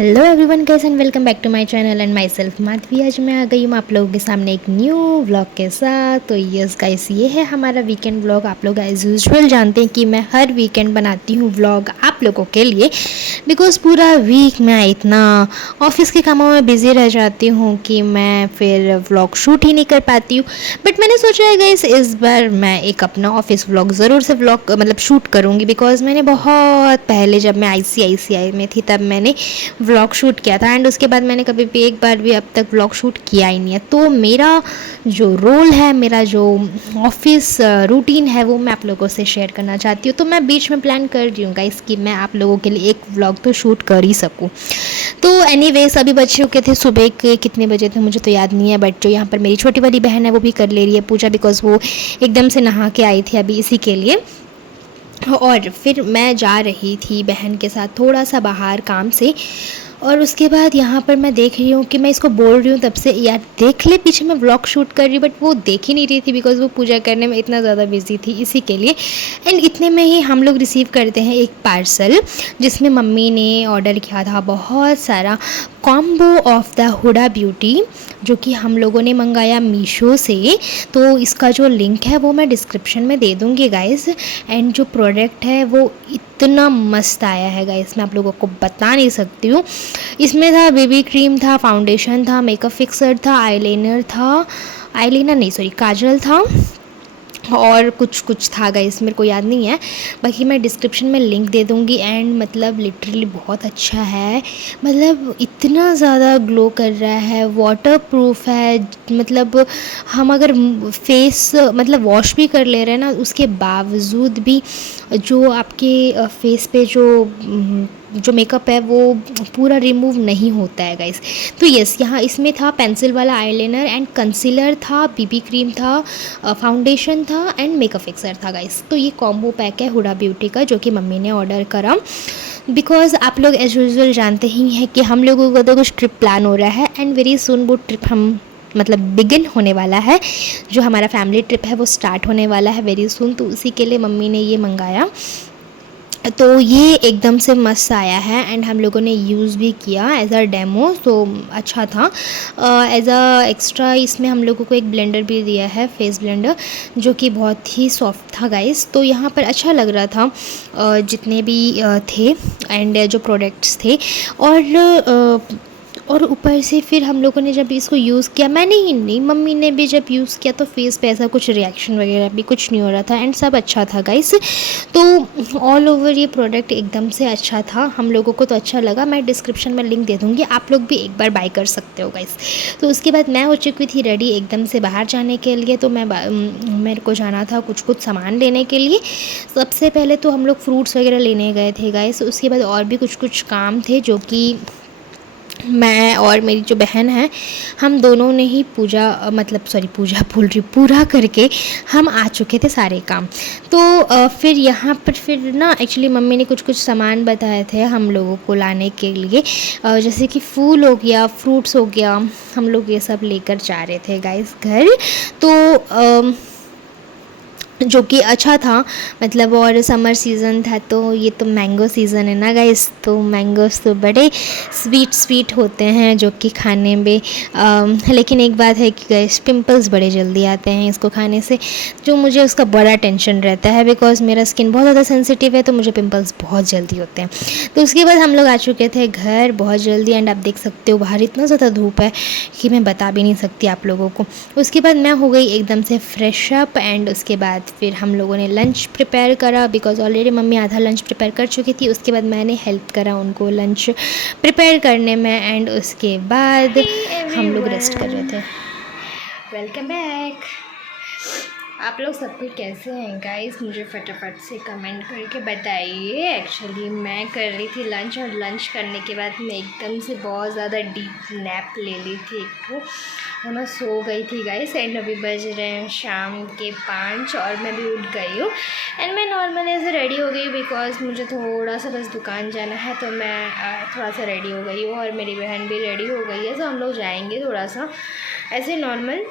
Hello everyone, कैसे and welcome back to my channel and myself Madhavi. आज मैं आ गई हूँ आप लोगों के सामने एक न्यू व्लॉग के साथ। तो यस गाइस, ये है हमारा वीकेंड व्लॉग। आप लोग एज यूजुअल जानते हैं कि मैं हर वीकेंड बनाती हूँ व्लॉग आप लोगों के लिए, बिकॉज पूरा वीक मैं इतना ऑफिस के कामों में बिज़ी रह जाती हूँ कि मैं फिर व्लॉग शूट ही नहीं कर पाती हूँ। बट मैंने सोचा है गाइस, इस बार मैं एक अपना ऑफिस व्लॉग ज़रूर से व्लॉग मतलब शूट करूँगी, बिकॉज मैंने बहुत पहले जब मैं ICICI में थी तब मैंने व्लॉग शूट किया था, एंड उसके बाद मैंने कभी भी एक बार भी अब तक व्लॉग शूट किया ही नहीं है। तो मेरा जो रोल है, मेरा जो ऑफिस रूटीन है, वो मैं आप लोगों से शेयर करना चाहती हूँ। तो मैं बीच में प्लान कर रही हूँ गाइस कि मैं आप लोगों के लिए एक व्लॉग तो शूट कर ही सकूँ। तो एनीवेज, अभी बज चुके थे सुबह के कितने बजे थे मुझे तो याद नहीं है, बट जो यहाँ पर मेरी छोटी वाली बहन है वो भी कर ले रही है पूजा, बिकॉज वो एकदम से नहा के आई थी अभी इसी के लिए। और फिर मैं जा रही थी बहन के साथ थोड़ा सा बाहर काम से, और उसके बाद यहाँ पर मैं देख रही हूँ कि मैं इसको बोल रही हूँ तब से, यार देख ले पीछे मैं व्लॉग शूट कर रही हूँ, बट वो देख ही नहीं रही थी बिकॉज वो पूजा करने में इतना ज़्यादा बिजी थी इसी के लिए। एंड इतने में ही हम लोग रिसीव करते हैं एक पार्सल, जिसमें मम्मी ने ऑर्डर किया था बहुत सारा combo of the Huda beauty, जो कि हम लोगों ने मंगाया मीशो से। तो इसका जो लिंक है वो मैं डिस्क्रिप्शन में दे दूँगी गाइस। एंड जो प्रोडक्ट है वो इतना मस्त आया है गाइस, मैं आप लोगों को बता नहीं सकती हूँ। इसमें था बेबी क्रीम, था फाउंडेशन, था मेकअप फिक्सर, था आईलाइनर, था आईलाइनर नहीं सॉरी काजल था, और कुछ कुछ था गाइस मेरे को याद नहीं है। बाकी मैं डिस्क्रिप्शन में लिंक दे दूँगी। एंड मतलब लिटरली बहुत अच्छा है, मतलब इतना ज़्यादा ग्लो कर रहा है, वाटर प्रूफ है। मतलब हम अगर फेस मतलब वॉश भी कर ले रहे हैं ना, उसके बावजूद भी जो आपके फेस पे जो मेकअप है वो पूरा रिमूव नहीं होता है गाइस। तो यस, यहाँ इसमें था पेंसिल वाला आईलाइनर एंड कंसीलर था, बीबी क्रीम था, फाउंडेशन था एंड मेकअप फिक्सर था गाइस। तो ये कॉम्बो पैक है हुडा ब्यूटी का, जो कि मम्मी ने ऑर्डर करा। बिकॉज आप लोग एज यूजुअल जानते ही हैं कि हम लोगों का तो कुछ ट्रिप प्लान हो रहा है, एंड वेरी सुन वो ट्रिप हम मतलब बिगिन होने वाला है। जो हमारा फैमिली ट्रिप है वो स्टार्ट होने वाला है वेरी सुन, तो उसी के लिए मम्मी ने ये मंगाया। तो ये एकदम से मस्त आया है एंड हम लोगों ने यूज़ भी किया एज अ डेमो, तो अच्छा था। एज अ एक्स्ट्रा इसमें हम लोगों को एक ब्लेंडर भी दिया है, फेस ब्लेंडर, जो कि बहुत ही सॉफ्ट था गाइस। तो यहाँ पर अच्छा लग रहा था जितने भी थे एंड जो प्रोडक्ट्स थे। और ऊपर से फिर हम लोगों ने जब इसको यूज़ किया, मैंने ही नहीं मम्मी ने भी जब यूज़ किया, तो फेस पे ऐसा कुछ रिएक्शन वगैरह भी कुछ नहीं हो रहा था एंड सब अच्छा था गाइस। तो ऑल ओवर ये प्रोडक्ट एकदम से अच्छा था, हम लोगों को तो अच्छा लगा। मैं डिस्क्रिप्शन में लिंक दे दूँगी, आप लोग भी एक बार बाय कर सकते हो गाइस। तो उसके बाद मैं हो चुकी थी रेडी एकदम से बाहर जाने के लिए। तो मेरे को जाना था कुछ कुछ सामान लेने के लिए। सबसे पहले तो हम लोग फ्रूट्स वगैरह लेने गए थे गाइस। उसके बाद और भी कुछ कुछ काम थे, जो कि मैं और मेरी जो बहन है, हम दोनों ने ही मतलब सॉरी पूजा भूल रही, पूरा करके हम आ चुके थे सारे काम। तो फिर यहाँ पर फिर ना एक्चुअली मम्मी ने कुछ कुछ सामान बताए थे हम लोगों को लाने के लिए, जैसे कि फूल हो गया, फ्रूट्स हो गया, हम लोग ये सब लेकर जा रहे थे गाइस घर। तो जो कि अच्छा था मतलब। और समर सीज़न था, तो ये तो मैंगो सीज़न है ना गाइस, तो मैंगोस तो बड़े स्वीट स्वीट होते हैं जो कि खाने में। लेकिन एक बात है कि गाइस, पिंपल्स बड़े जल्दी आते हैं इसको खाने से, जो मुझे उसका बड़ा टेंशन रहता है, बिकॉज मेरा स्किन बहुत ज़्यादा सेंसिटिव है, तो मुझे पिंपल्स बहुत जल्दी होते हैं। तो उसके बाद हम लोग आ चुके थे घर बहुत जल्दी, एंड आप देख सकते हो बाहर इतना ज़्यादा धूप है कि मैं बता भी नहीं सकती आप लोगों को। उसके बाद मैं हो गई एकदम से फ्रेश अप, एंड उसके बाद फिर हम लोगों ने लंच प्रिपेयर करा, बिकॉज़ ऑलरेडी मम्मी आधा लंच प्रिपेयर कर चुकी थी। उसके बाद मैंने हेल्प करा उनको लंच प्रिपेयर करने में, एंड उसके बाद हम लोग रेस्ट कर रहे थे। Welcome back. आप लोग सब कोई कैसे हैं गाइस, मुझे फटाफट से कमेंट करके बताइए। एक्चुअली मैं कर रही थी लंच, और लंच करने के बाद मैं एकदम से बहुत ज़्यादा डीप नैप ले ली थी एक तो, और मैं सो गई थी गाइस। एंड अभी बज रहे हैं शाम के 5 और मैं भी उठ गई हूँ। एंड मैं नॉर्मली ऐसे रेडी हो गई, बिकॉज मुझे थोड़ा सा बस दुकान जाना है, तो मैं थोड़ा सा रेडी हो गई हूँ, और मेरी बहन भी रेडी हो गई है। तो हम लोग जाएंगे थोड़ा सा ऐसे नॉर्मल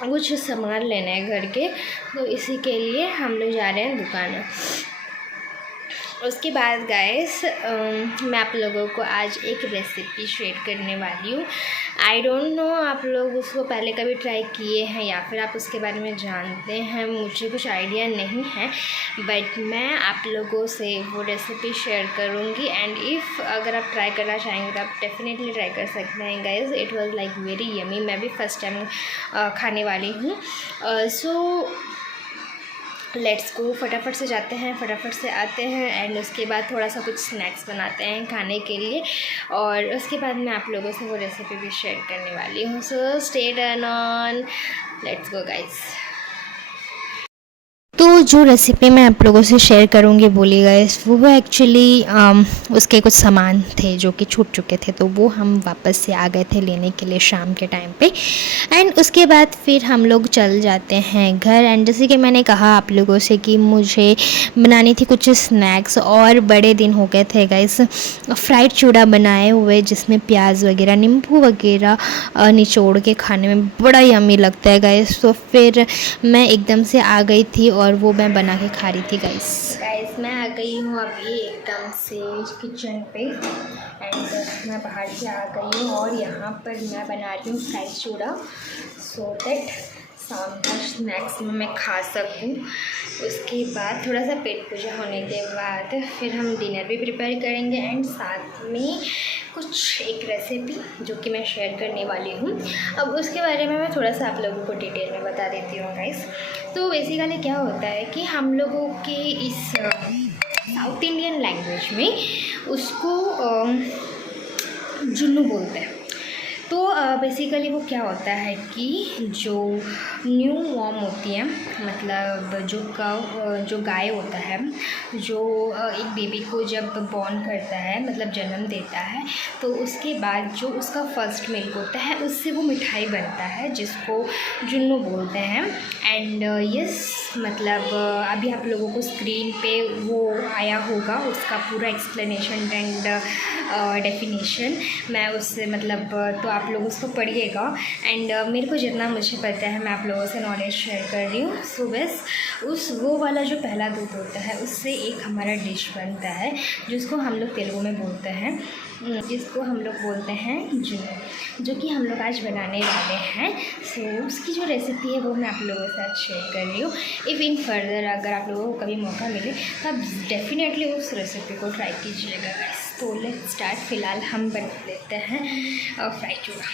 कुछ सामान लेना है घर के, तो इसी के लिए हम लोग जा रहे हैं दुकान में। उसके बाद गाइस मैं आप लोगों को आज एक रेसिपी शेयर करने वाली हूँ। आई डोंट नो आप लोग उसको पहले कभी ट्राई किए हैं या फिर आप उसके बारे में जानते हैं, मुझे कुछ आइडिया नहीं है, बट मैं आप लोगों से वो रेसिपी शेयर करूँगी। एंड इफ़ अगर आप ट्राई करना चाहेंगे तो आप डेफिनेटली ट्राई कर सकते हैं guys. It was like very yummy. मैं भी फर्स्ट टाइम खाने वाली हूँ। सो लेट्स गो, फटाफट से जाते हैं, फटाफट से आते हैं एंड उसके बाद थोड़ा सा कुछ स्नैक्स बनाते हैं खाने के लिए, और उसके बाद मैं आप लोगों से वो रेसिपी भी शेयर करने वाली हूँ। So stay turn on, let's go guys. तो जो रेसिपी मैं आप लोगों से शेयर करूँगी बोली गाइस, वो एक्चुअली उसके कुछ सामान थे जो कि छूट चुके थे, तो वो हम वापस से आ गए थे लेने के लिए शाम के टाइम पे। एंड उसके बाद फिर हम लोग चल जाते हैं घर। एंड जैसे कि मैंने कहा आप लोगों से कि मुझे बनानी थी कुछ स्नैक्स, और बड़े दिन हो गए थे गाइस फ्राइड चूड़ा बनाए हुए, जिसमें प्याज वगैरह नींबू वगैरह निचोड़ के खाने में बड़ा यम्मी लगता है गाइस। तो फिर मैं एकदम से आ गई थी और वो मैं बना के खा रही थी गाइस। मैं आ गई हूँ अभी एकदम से किचन पे, एंड मैं बाहर से आ गई हूँ और यहाँ पर मैं बना रही हूँ फ्राइड चूड़ा, सो दैट शाम का स्नैक्स में मैं खा सकूँ। उसके बाद थोड़ा सा पेट पूजा होने के बाद फिर हम डिनर भी प्रिपेयर करेंगे, एंड साथ में कुछ एक रेसिपी जो कि मैं शेयर करने वाली हूँ। अब उसके बारे में मैं थोड़ा सा आप लोगों को डिटेल में बता देती हूँ गाइस। तो बेसिकली क्या होता है कि हम लोगों के इस साउथ इंडियन लैंग्वेज में उसको जुन्नू बोलते हैं। तो बेसिकली वो क्या होता है कि जो न्यू मॉम होती है, मतलब जो गाय होता है, जो एक बेबी को जब बॉर्न करता है, मतलब जन्म देता है, तो उसके बाद जो उसका फर्स्ट मिल्क होता है उससे वो मिठाई बनता है जिसको जुन्नू बोलते हैं। एंड यस, मतलब अभी आप लोगों को स्क्रीन पे वो आया होगा उसका पूरा एक्सप्लेनेशन एंड डेफिनेशन, मैं उससे मतलब तो आप लोग उसको पढ़िएगा। एंड मेरे को जितना मुझे पता है मैं आप लोगों से नॉलेज शेयर कर रही हूँ। सो बस वो वाला जो पहला दूध होता है उससे एक हमारा डिश बनता है जिसको हम लोग तेलुगु में बोलते हैं, जिसको हम लोग बोलते हैं जुन्नू, जो कि हम लोग आज बनाने वाले हैं। सो उसकी जो रेसिपी है वो मैं आप लोगों के साथ शेयर कर रही हूँ। इफ़ इन फर्दर अगर आप लोगों को कभी मौका मिले तो आप डेफिनेटली उस रेसिपी को ट्राई कीजिएगा गाइस। तो लेट्स स्टार्ट। फ़िलहाल हम बना लेते हैं फ्राइड चूड़ा।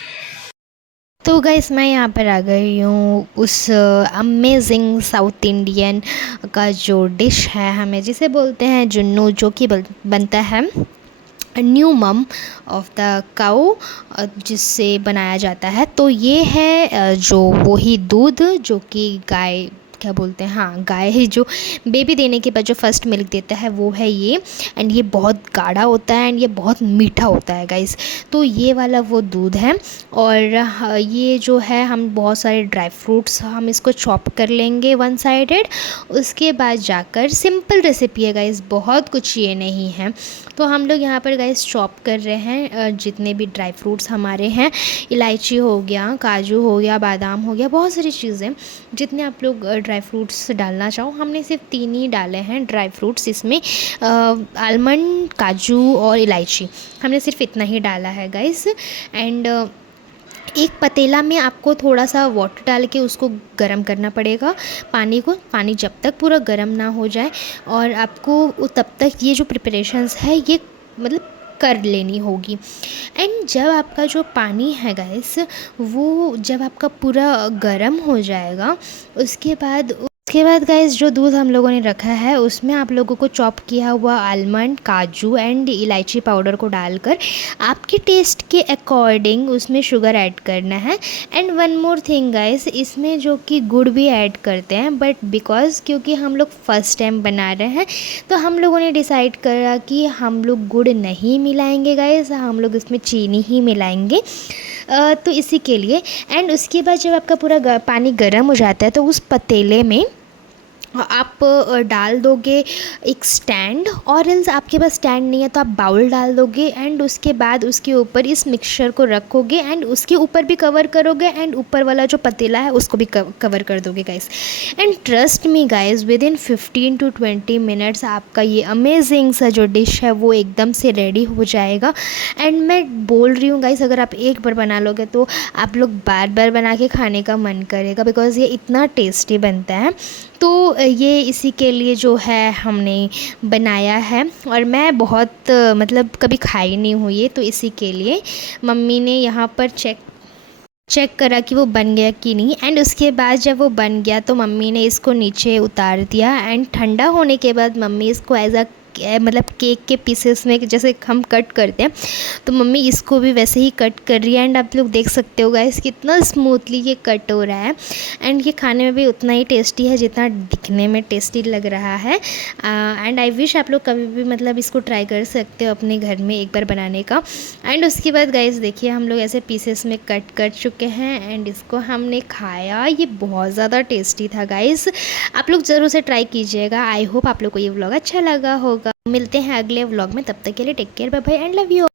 तो गाइस मैं यहाँ पर आ गई हूँ उस अमेजिंग साउथ इंडियन का जो डिश है, हमें जिसे बोलते हैं जुन्नू, जो कि बनता है न्यू मम ऑफ द काऊ, जिससे बनाया जाता है। तो ये है जो वही दूध जो कि गाय, क्या बोलते हैं, हाँ गाय है, जो बेबी देने के बाद जो फर्स्ट मिल्क देता है वो है ये। एंड ये बहुत गाढ़ा होता है एंड ये बहुत मीठा होता है गाइस। तो ये वाला वो दूध है। और ये जो है हम बहुत सारे ड्राई फ्रूट्स हम इसको चॉप कर लेंगे वन साइडेड। उसके बाद जाकर सिंपल रेसिपी है गाइस, बहुत कुछ ये नहीं है। तो हम लोग यहाँ पर गाइस चॉप कर रहे हैं जितने भी ड्राई फ्रूट्स हमारे हैं, इलायची हो गया, काजू हो गया, बादाम हो गया, बहुत सारी चीज़ें जितने आप लोग ड्राई फ्रूट्स डालना चाहो। हमने सिर्फ 3 ही डाले हैं ड्राई फ्रूट्स इसमें, आलमंड, काजू और इलायची, हमने सिर्फ इतना ही डाला है गाइस। एंड एक पतीला में आपको थोड़ा सा वाटर डाल के उसको गर्म करना पड़ेगा, पानी जब तक पूरा गर्म ना हो जाए, और आपको तब तक ये जो प्रिपरेशंस है ये मतलब कर लेनी होगी। एंड जब आपका जो पानी है गाइस वो जब आपका पूरा गर्म हो जाएगा, उसके बाद गाइस जो दूध हम लोगों ने रखा है उसमें आप लोगों को चॉप किया हुआ आलमंड, काजू एंड इलायची पाउडर को डालकर आपके टेस्ट के अकॉर्डिंग उसमें शुगर ऐड करना है। And one more thing guys, इसमें जो कि गुड़ भी ऐड करते हैं, बट बिकॉज क्योंकि हम लोग फर्स्ट टाइम बना रहे हैं तो हम लोगों ने डिसाइड करा कि हम लोग गुड़ नहीं मिलाएंगे गाइस, हम लोग इसमें चीनी ही मिलाएंगे। तो इसी के लिए। एंड उसके बाद जब आपका पूरा पानी गर्म हो जाता है तो उस पतीले में आप डाल दोगे एक स्टैंड, और एल्स आपके पास स्टैंड नहीं है तो आप बाउल डाल दोगे एंड उसके बाद उसके ऊपर इस मिक्सचर को रखोगे एंड उसके ऊपर भी कवर करोगे एंड ऊपर वाला जो पतीला है उसको भी कवर कर दोगे guys. And trust me guys, with in 15 to 20 minutes आपका ये अमेजिंग सा जो डिश है वो एकदम से रेडी हो जाएगा। एंड मैं बोल रही हूँ गाइस, अगर आप एक बार बना लोगे तो आप लोग बार बार बना के खाने का मन करेगा, बिकॉज़ ये इतना टेस्टी बनता है। तो ये इसी के लिए जो है हमने बनाया है, और मैं बहुत मतलब कभी खाई नहीं हुई है, तो इसी के लिए मम्मी ने यहाँ पर चेक करा कि वो बन गया कि नहीं। एंड उसके बाद जब वो बन गया तो मम्मी ने इसको नीचे उतार दिया एंड ठंडा होने के बाद मम्मी इसको एज अ मतलब केक के पीसेस में जैसे हम कट करते हैं, तो मम्मी इसको भी वैसे ही कट कर रही है। एंड आप लोग देख सकते हो गाइस कितना स्मूथली ये कट हो रहा है। एंड ये खाने में भी उतना ही टेस्टी है जितना दिखने में टेस्टी लग रहा है। एंड आई विश आप लोग कभी भी मतलब इसको ट्राई कर सकते हो अपने घर में एक बार बनाने का। एंड उसके बाद गाइस देखिए हम लोग ऐसे पीसेस में कट कर चुके हैं एंड इसको हमने खाया। ये बहुत ज़्यादा टेस्टी था गाइस, आप लोग ज़रूर से ट्राई कीजिएगा। आई होप आप लोग को ये व्लॉग अच्छा लगा होगा। मिलते हैं अगले व्लॉग में, तब तक के लिए take care, bye bye and love you.